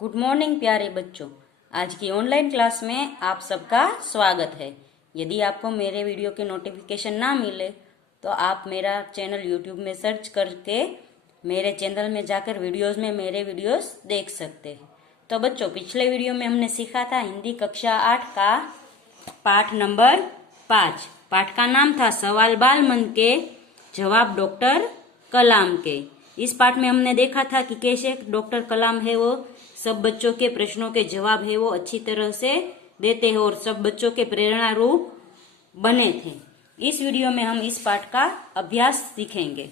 Good morning प्यारे बच्चों। आज की ऑनलाइन क्लास में आप सबका स्वागत है। यदि आपको मेरे वीडियो के नोटिफिकेशन ना मिले तो आप मेरा चैनल यूट्यूब में सर्च करके मेरे चैनल में जाकर वीडियोस में मेरे वीडियोस देख सकते हैं। तो बच्चों, पिछले वीडियो में हमने सीखा था हिंदी कक्षा 8 का पाठ नंबर 5। पाठ का नाम था सवाल बाल मन के, जवाब डॉक्टर कलाम के। इस पाठ में हमने देखा था कि कैसे डॉक्टर कलाम है वो सब बच्चों के प्रश्नों के जवाब है वो अच्छी तरह से देते हैं और सब बच्चों के प्रेरणा रूप बने थे। इस वीडियो में हम इस पाठ का अभ्यास सीखेंगे।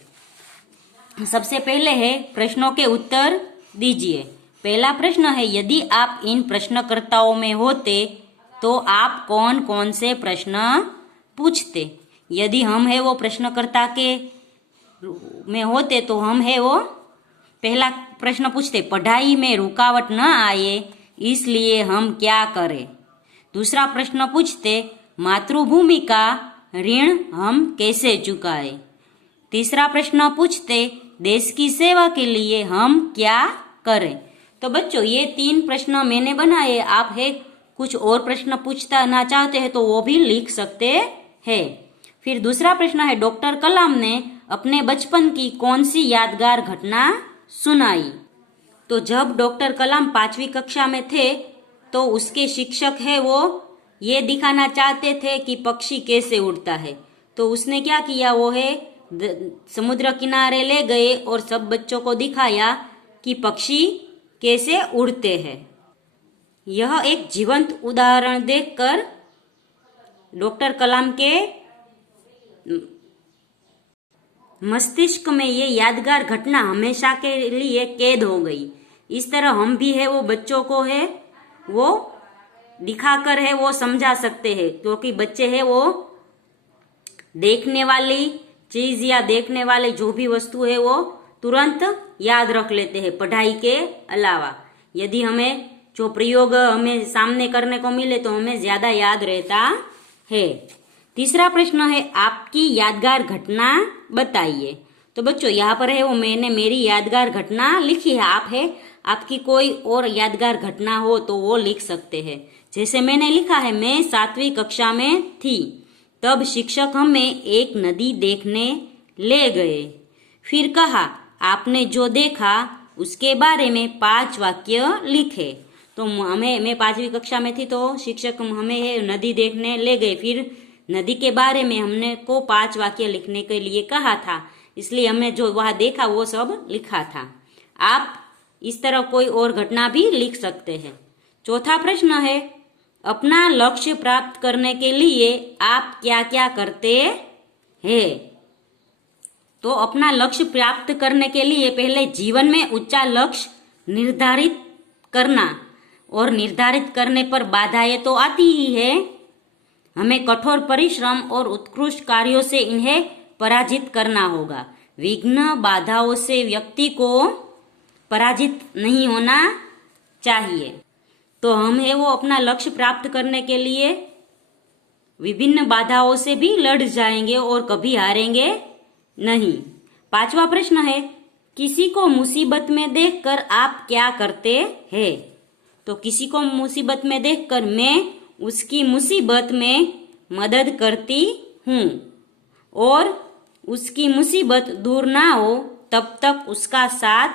सबसे पहले है प्रश्नों के उत्तर दीजिए। पहला प्रश्न है, यदि आप इन प्रश्नकर्ताओं में होते तो आप कौन कौन से प्रश्न पूछते। यदि हम है वो प्रश्नकर्ता के में होते तो हम है वो पहला प्रश्न पूछते, पढ़ाई में रुकावट न आए इसलिए हम क्या करें। दूसरा प्रश्न पूछते, मातृभूमि का ऋण हम कैसे चुकाएं। तीसरा प्रश्न पूछते, देश की सेवा के लिए हम क्या करें। तो बच्चों, ये 3 प्रश्न मैंने बनाए। आप है कुछ और प्रश्न पूछता ना चाहते हैं तो वो भी लिख सकते हैं। फिर दूसरा प्रश्न है, डॉक्टर कलाम ने अपने बचपन की कौन सी यादगार घटना सुनाई। तो जब डॉक्टर कलाम 5वीं कक्षा में थे तो उसके शिक्षक है वो ये दिखाना चाहते थे कि पक्षी कैसे उड़ता है। तो उसने क्या किया, वो है समुद्र किनारे ले गए और सब बच्चों को दिखाया कि पक्षी कैसे उड़ते हैं। यह एक जीवंत उदाहरण देखकर डॉक्टर कलाम के मस्तिष्क में ये यादगार घटना हमेशा के लिए कैद हो गई। इस तरह हम भी है वो बच्चों को है वो दिखाकर है वो समझा सकते हैं, क्योंकि बच्चे है वो देखने वाली चीज या देखने वाले जो भी वस्तु है वो तुरंत याद रख लेते हैं पढ़ाई के अलावा। यदि हमें जो प्रयोग हमें सामने करने को मिले तो हमें ज्यादा याद रहता है। तीसरा प्रश्न है, आपकी यादगार घटना बताइए। तो बच्चों, यहाँ पर है वो मैंने मेरी यादगार घटना लिखी है। आप है आपकी कोई और यादगार घटना हो तो वो लिख सकते हैं। जैसे मैंने लिखा है, मैं 7वीं कक्षा में थी, तब शिक्षक हमें एक नदी देखने ले गए। फिर कहा, आपने जो देखा उसके बारे में 5 वाक्य लिखे। तो मैं 5वीं कक्षा में थी तो शिक्षक हमें है नदी देखने ले गए। फिर नदी के बारे में हमने को 5 वाक्य लिखने के लिए कहा था, इसलिए हमने जो वहां देखा वो सब लिखा था। आप इस तरह कोई और घटना भी लिख सकते हैं। चौथा प्रश्न है, अपना लक्ष्य प्राप्त करने के लिए आप क्या क्या करते हैं। तो अपना लक्ष्य प्राप्त करने के लिए पहले जीवन में ऊंचा लक्ष्य निर्धारित करना, और निर्धारित करने पर बाधाएं तो आती ही है। हमें कठोर परिश्रम और उत्कृष्ट कार्यों से इन्हें पराजित करना होगा। विघ्न बाधाओं से व्यक्ति को पराजित नहीं होना चाहिए। तो हम है वो अपना लक्ष्य प्राप्त करने के लिए विभिन्न बाधाओं से भी लड़ जाएंगे और कभी हारेंगे नहीं। 5वां प्रश्न है, किसी को मुसीबत में देखकर आप क्या करते हैं। तो किसी को मुसीबत में देखकर मैं उसकी मुसीबत में मदद करती हूँ और उसकी मुसीबत दूर ना हो तब तक उसका साथ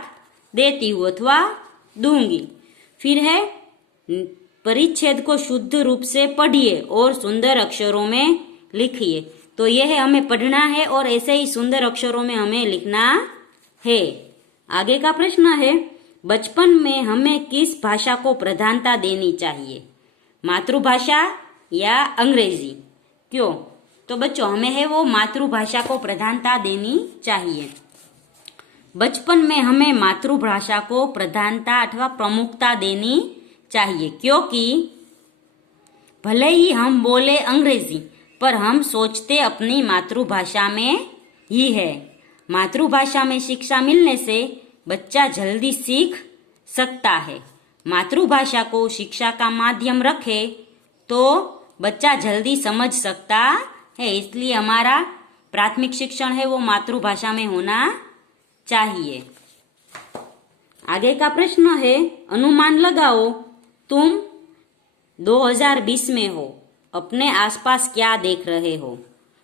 देती हूँ अथवा दूंगी। फिर है, परिच्छेद को शुद्ध रूप से पढ़िए और सुंदर अक्षरों में लिखिए। तो यह है हमें पढ़ना है और ऐसे ही सुंदर अक्षरों में हमें लिखना है। आगे का प्रश्न है, बचपन में हमें किस भाषा को प्रधानता देनी चाहिए, मातृभाषा या अंग्रेजी। क्यों। तो बच्चों, हमें है वो मातृभाषा को प्रधानता देनी चाहिए। बचपन में हमें मातृभाषा को प्रधानता अथवा प्रमुखता देनी चाहिए, क्योंकि भले ही हम बोले अंग्रेजी पर हम सोचते अपनी मातृभाषा में ही है। मातृभाषा में शिक्षा मिलने से बच्चा जल्दी सीख सकता है। मातृभाषा को शिक्षा का माध्यम रखे तो बच्चा जल्दी समझ सकता है, इसलिए हमारा प्राथमिक शिक्षण है वो मातृभाषा में होना चाहिए। आगे का प्रश्न है, अनुमान लगाओ, तुम 2020 में हो, अपने आसपास क्या देख रहे हो?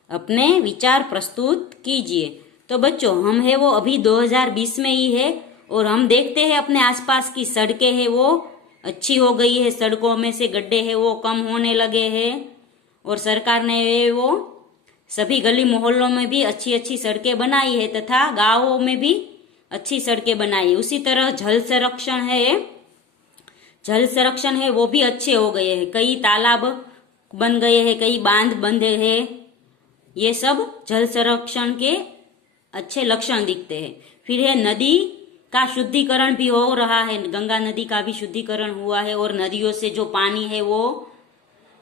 अपने विचार प्रस्तुत कीजिए। तो बच्चों, हम है वो अभी 2020 में ही है और हम देखते हैं अपने आसपास की सड़कें है वो अच्छी हो गई है, सड़कों में से गड्ढे है वो कम होने लगे हैं और सरकार ने वो सभी गली मोहल्लों में भी अच्छी अच्छी सड़कें बनाई है तथा गांवों में भी अच्छी सड़कें बनाई। उसी तरह जल संरक्षण है वो भी अच्छे हो गए हैं, कई तालाब बन गए हैं, कई बांध बंधे हैं। ये सब जल संरक्षण के अच्छे लक्षण दिखते हैं। फिर है नदी का शुद्धिकरण भी हो रहा है, गंगा नदी का भी शुद्धिकरण हुआ है और नदियों से जो पानी है वो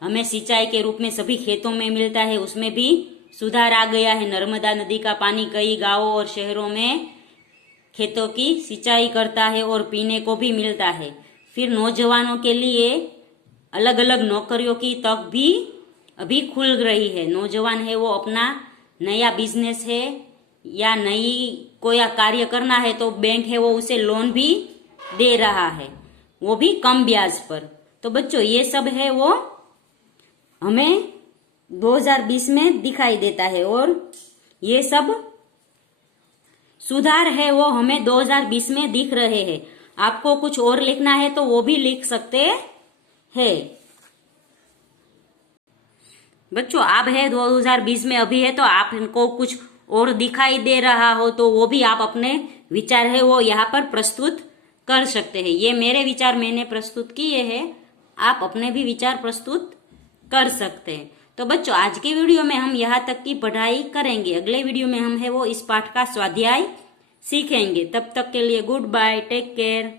हमें सिंचाई के रूप में सभी खेतों में मिलता है, उसमें भी सुधार आ गया है। नर्मदा नदी का पानी कई गांवों और शहरों में खेतों की सिंचाई करता है और पीने को भी मिलता है। फिर नौजवानों के लिए अलग अलग नौकरियों की तक भी अभी खुल रही है। नौजवान है वो अपना नया बिजनेस है या नई कोई कार्य करना है तो बैंक है वो उसे लोन भी दे रहा है, वो भी कम ब्याज पर। तो बच्चों, ये सब है वो हमें 2020 में दिखाई देता है और ये सब सुधार है वो हमें 2020 में दिख रहे हैं। आपको कुछ और लिखना है तो वो भी लिख सकते हैं। बच्चों, आप है 2020 में अभी है तो आपको कुछ और दिखाई दे रहा हो तो वो भी आप अपने विचार है वो यहाँ पर प्रस्तुत कर सकते हैं। ये मेरे विचार मैंने प्रस्तुत किए हैं, आप अपने भी विचार प्रस्तुत कर सकते हैं। तो बच्चों, आज के वीडियो में हम यहाँ तक की पढ़ाई करेंगे। अगले वीडियो में हम है वो इस पाठ का स्वाध्याय सीखेंगे। तब तक के लिए गुड बाय, टेक केयर।